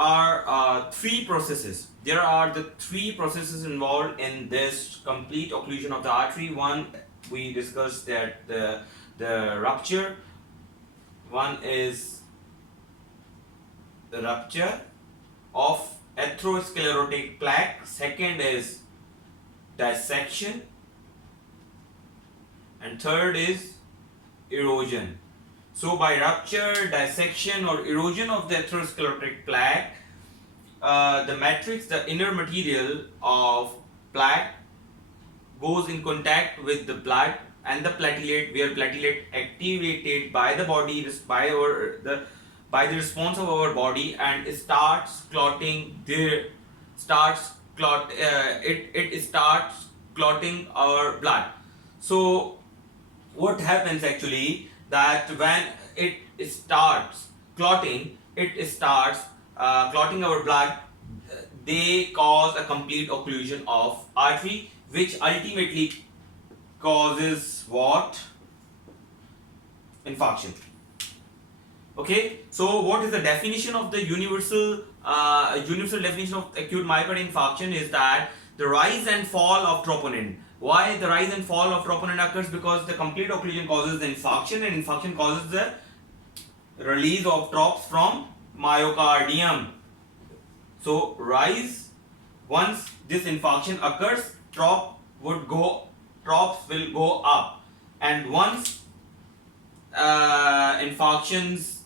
are three processes. There are the three processes involved in this complete occlusion of the artery. One, we discussed that the rupture. One is the rupture of atherosclerotic plaque. Second is dissection, and third is erosion. So by rupture, dissection or erosion of the atherosclerotic plaque, the matrix, the inner material of plaque goes in contact with the blood and the platelet, where platelet activated by the body, by the response of our body, and it starts clotting it starts clotting our blood. So what happens actually, that when it starts clotting, clotting our blood, they cause a complete occlusion of artery, which ultimately causes what? Infarction. Okay, so what is the definition of the universal definition of acute myocardial infarction? Is that the rise and fall of troponin. Why the rise and fall of troponin occurs? Because the complete occlusion causes the infarction, and infarction causes the release of drops from myocardium. So rise, once this infarction occurs, drops will go up, and once infarctions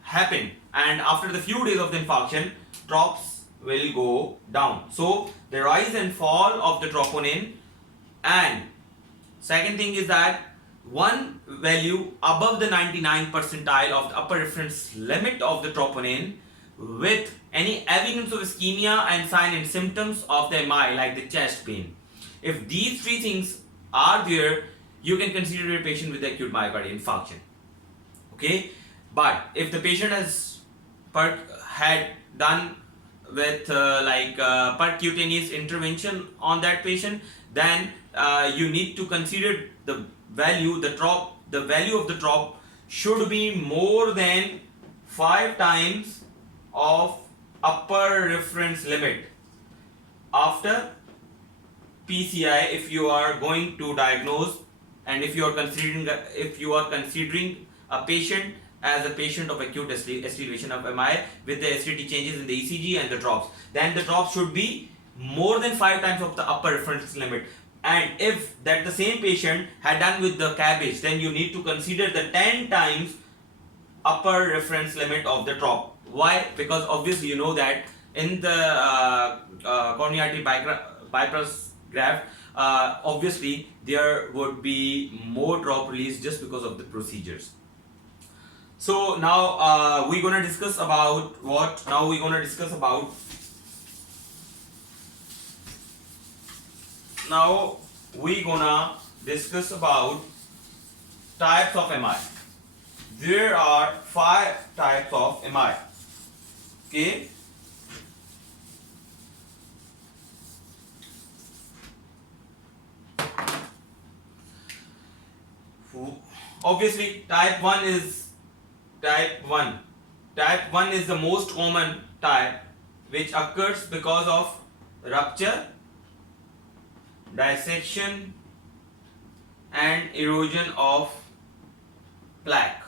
happen, and after the few days of the infarction, drops will go down. So the rise and fall of the troponin, and second thing is that one value above the 99th percentile of the upper reference limit of the troponin, with any evidence of ischemia and sign and symptoms of the MI, like the chest pain. If these three things are there, you can consider a patient with acute myocardial infarction. Okay, but if the patient had done with percutaneous intervention on that patient, then you need to consider the value of the drop should be more than 5 times of upper reference limit after PCI, if you are going to diagnose, and if you are considering a patient as a patient of acute elevation of MI with the STT changes in the ECG and the drops, then the drop should be more than 5 times of the upper reference limit. And if that the same patient had done with the cabbage, then you need to consider the 10 times upper reference limit of the drop. Why? Because obviously you know that in the coronary artery bypass graft, obviously there would be more drop release just because of the procedures. So now we're gonna discuss about what? Now we're gonna discuss about types of MI. There are 5 types of MI. Okay. Obviously, type 1 is the most common type, which occurs because of rupture, dissection, and erosion of plaque.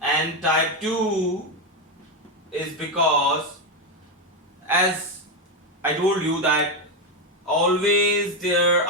And type 2 is because, as I told you, that always there